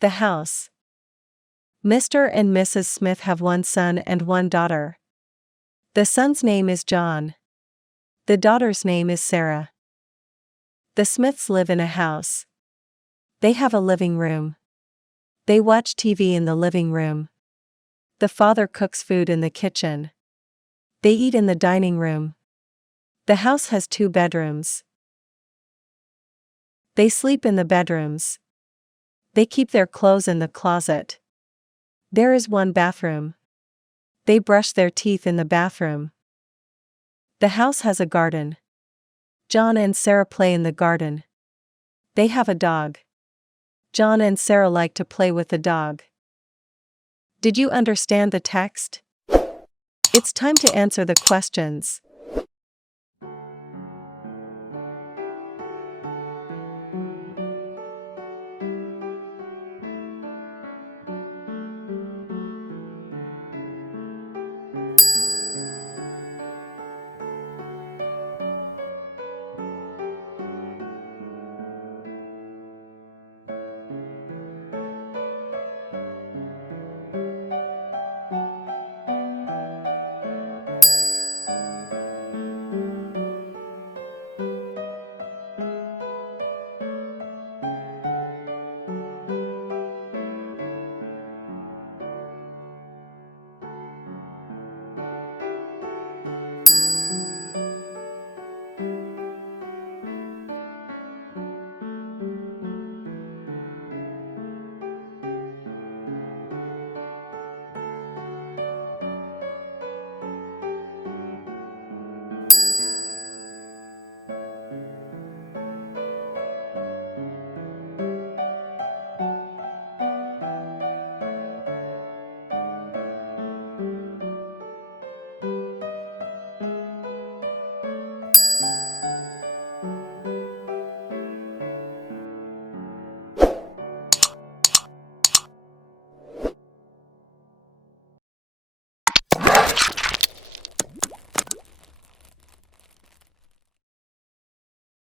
The house. Mr. and Mrs. Smith have one son and one daughter. The son's name is John. The daughter's name is Sarah. The Smiths live in a house. They have a living room. They watch TV in the living room. The father cooks food in the kitchen. They eat in the dining room. The house has 2 bedrooms. They sleep in the bedrooms. They keep their clothes in the closet. There is 1 bathroom. They brush their teeth in the bathroom. The house has a garden. John and Sarah play in the garden. They have a dog. John and Sarah like to play with the dog. Did you understand the text? It's time to answer the questions.